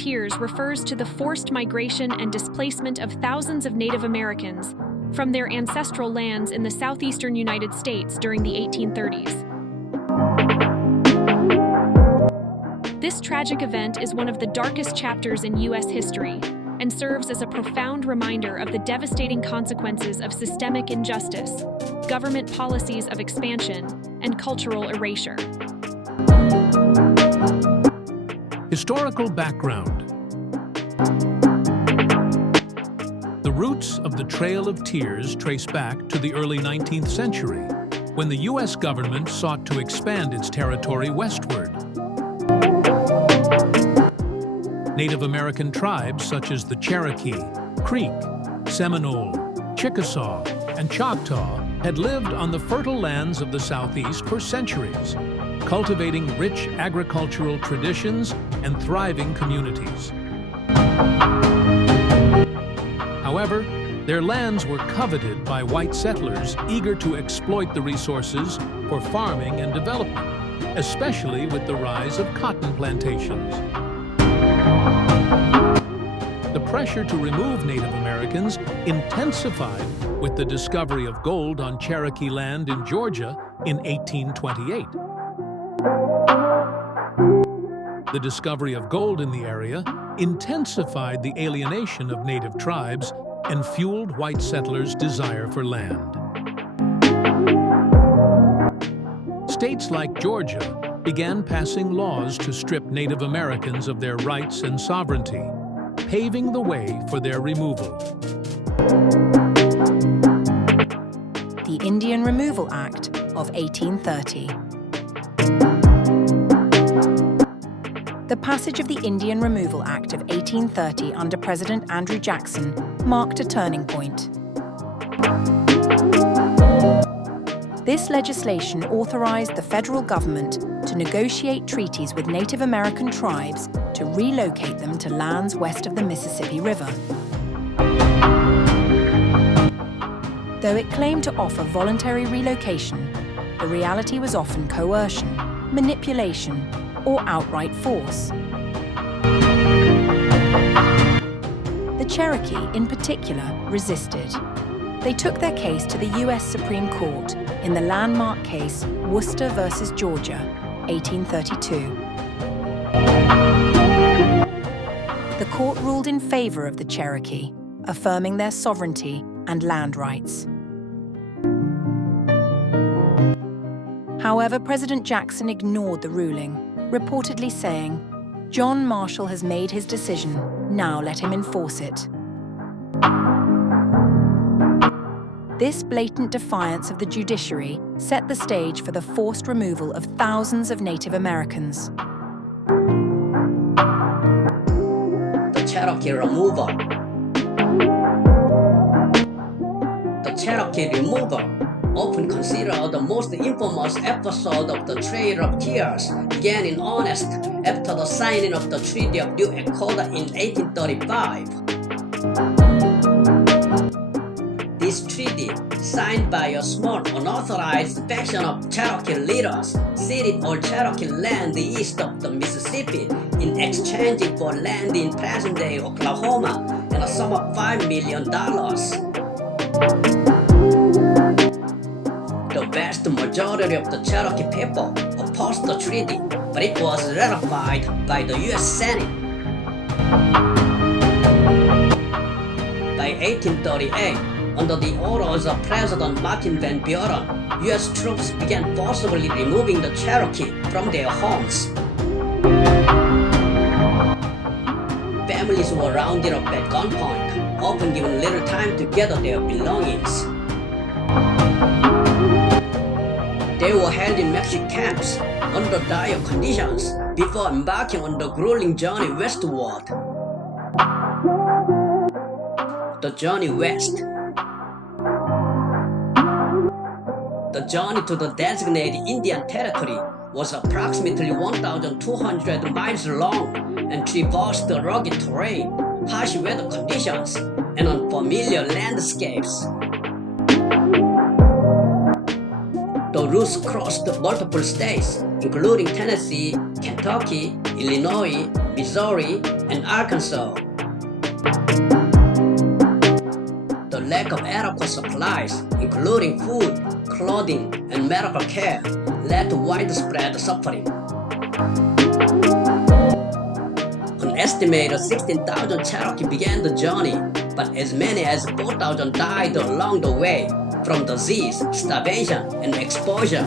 Tears refers to the forced migration and displacement of thousands of Native Americans from their ancestral lands in the southeastern United States during the 1830s. This tragic event is one of the darkest chapters in U.S. history and serves as a profound reminder of the devastating consequences of systemic injustice, government policies of expansion, and cultural erasure. Historical background. The roots of the Trail of Tears trace back to the early 19th century, when the U.S. government sought to expand its territory westward. Native American tribes such as the Cherokee, Creek, Seminole, Chickasaw, and Choctaw had lived on the fertile lands of the Southeast for centuries, cultivating rich agricultural traditions and thriving communities. However, their lands were coveted by white settlers eager to exploit the resources for farming and development, especially with the rise of cotton plantations. The pressure to remove Native Americans intensified with the discovery of gold on Cherokee land in Georgia in 1828. The discovery of gold in the area intensified the alienation of native tribes and fueled white settlers' desire for land. States like Georgia began passing laws to strip Native Americans of their rights and sovereignty, paving the way for their removal. The Indian Removal Act of 1830. The passage of the Indian Removal Act of 1830 under President Andrew Jackson marked a turning point. This legislation authorized the federal government to negotiate treaties with Native American tribes to relocate them to lands west of the Mississippi River. Though it claimed to offer voluntary relocation, the reality was often coercion, manipulation, or outright force. The Cherokee, in particular, resisted. They took their case to the U.S. Supreme Court in the landmark case Worcester v. Georgia, 1832. The court ruled in favor of the Cherokee, affirming their sovereignty and land rights. However, President Jackson ignored the ruling, reportedly saying, "John Marshall has made his decision, now let him enforce it." This blatant defiance of the judiciary set the stage for the forced removal of thousands of Native Americans. The Cherokee removal. The Cherokee removal, often considered the most infamous episode of the Trail of Tears, began in earnest after the signing of the Treaty of New Accord in 1835. This treaty, signed by a small unauthorized faction of Cherokee leaders, ceded all Cherokee land east of the Mississippi in exchange for land in present-day Oklahoma and a sum of $5 million. The vast majority of the Cherokee people opposed the treaty, but it was ratified by the U.S. Senate. By 1838, under the orders of President Martin Van Buren, U.S. troops began forcibly removing the Cherokee from their homes. Families were rounded up at gunpoint, often given little time to gather their belongings. They were held in makeshift camps under dire conditions before embarking on the grueling journey westward. The journey west. The journey to the designated Indian Territory was approximately 1,200 miles long and traversed the rugged terrain, harsh weather conditions, and unfamiliar landscapes. The routes crossed multiple states, including Tennessee, Kentucky, Illinois, Missouri, and Arkansas. The lack of adequate supplies, including food, clothing, and medical care, led to widespread suffering. An estimated 16,000 Cherokee began the journey, but as many as 4,000 died along the way from disease, starvation, and exposure.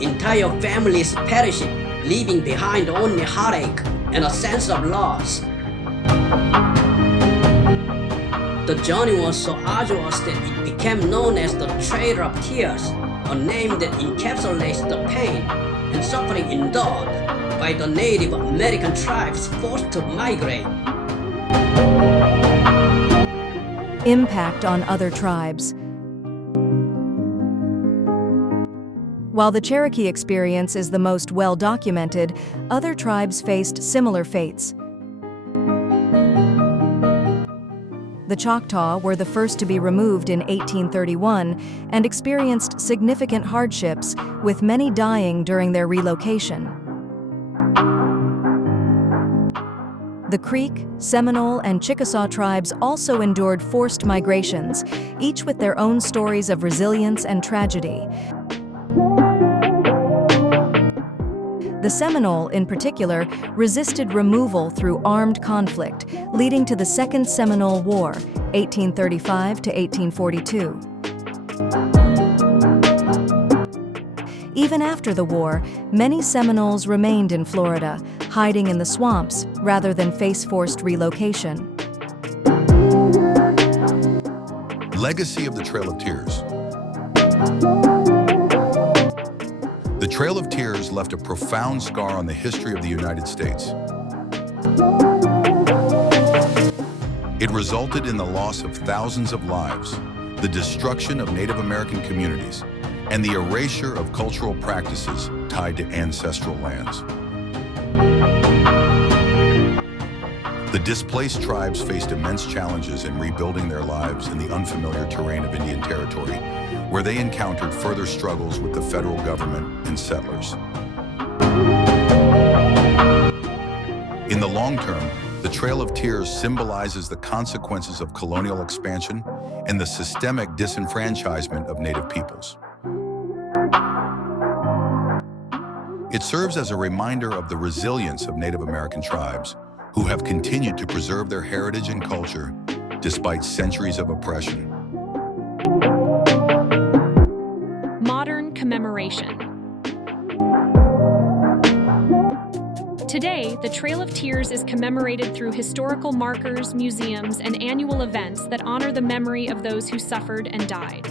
Entire families perishing, leaving behind only heartache and a sense of loss. The journey was so arduous that it became known as the Trail of Tears, a name that encapsulates the pain and suffering endured by the Native American tribes forced to migrate. Impact on other tribes. While the Cherokee experience is the most well-documented, other tribes faced similar fates. The Choctaw were the first to be removed in 1831 and experienced significant hardships, with many dying during their relocation. The Creek, Seminole, and Chickasaw tribes also endured forced migrations, each with their own stories of resilience and tragedy. The Seminole, in particular, resisted removal through armed conflict, leading to the Second Seminole War, 1835 to 1842. Even after the war, many Seminoles remained in Florida, hiding in the swamps rather than face forced relocation. Legacy of the Trail of Tears. The Trail of Tears left a profound scar on the history of the United States. It resulted in the loss of thousands of lives, the destruction of Native American communities, and the erasure of cultural practices tied to ancestral lands. The displaced tribes faced immense challenges in rebuilding their lives in the unfamiliar terrain of Indian Territory, where they encountered further struggles with the federal government and settlers. In the long term, the Trail of Tears symbolizes the consequences of colonial expansion and the systemic disenfranchisement of Native peoples. It serves as a reminder of the resilience of Native American tribes, who have continued to preserve their heritage and culture despite centuries of oppression. Modern commemoration. Today, the Trail of Tears is commemorated through historical markers, museums, and annual events that honor the memory of those who suffered and died.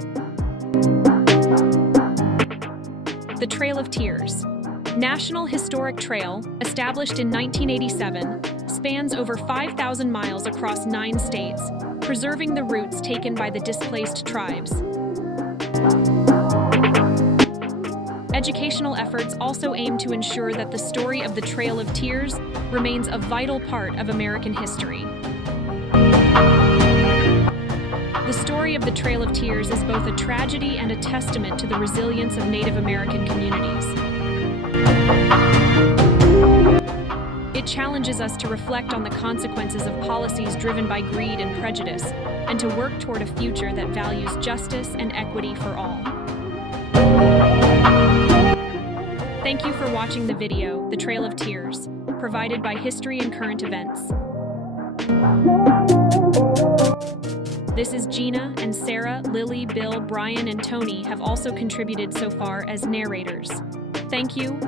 The Trail of Tears. National Historic Trail, established in 1987, spans over 5,000 miles across 9 states, preserving the routes taken by the displaced tribes. Educational efforts also aim to ensure that the story of the Trail of Tears remains a vital part of American history. The story of the Trail of Tears is both a tragedy and a testament to the resilience of Native American communities. It challenges us to reflect on the consequences of policies driven by greed and prejudice, and to work toward a future that values justice and equity for all. Thank you for watching the video, The Trail of Tears, provided by History and Current Events. This is Gina, and Sarah, Lily, Bill, Brian, and Tony have also contributed so far as narrators. Thank you.